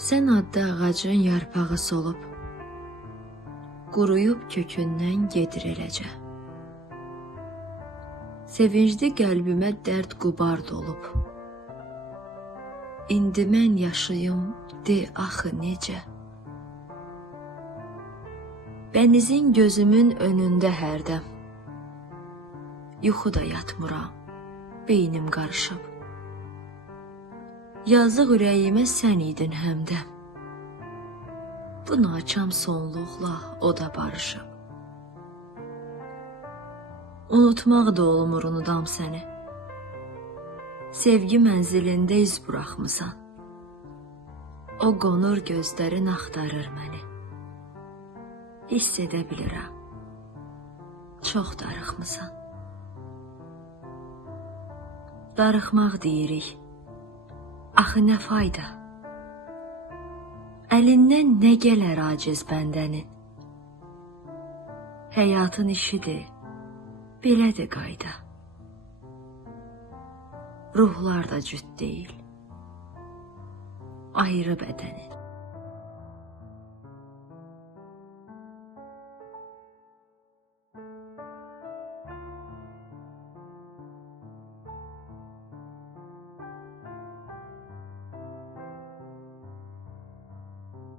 Sən adda ağacın yarpağı solub, quruyub kökündən gedir eləcə. Sevincli qəlbimə dərd qubar dolub. İndi mən yaşayım, de axı necə? Bənizin gözümün önündə hərdəm. Yuxuda yatmıram, beynim qarışıb. Yazıq ürəyimə sən idin həmdəm. Bu naçam sonluqla o da barışıb. Unutmaq da olmur unudam səni. Sevgi mənzilində iz buraxmısan. O qonur gözlərin axtarır məni. Hiss edə bilirəm, çox darıxmısan. Darıxmaq deyirik, axı nə fayda? Əlindən nə gələr aciz bəndənin? Həyatın işidir, belədir qayda. Ruhlar da cüt deyil, ayrı bədənin.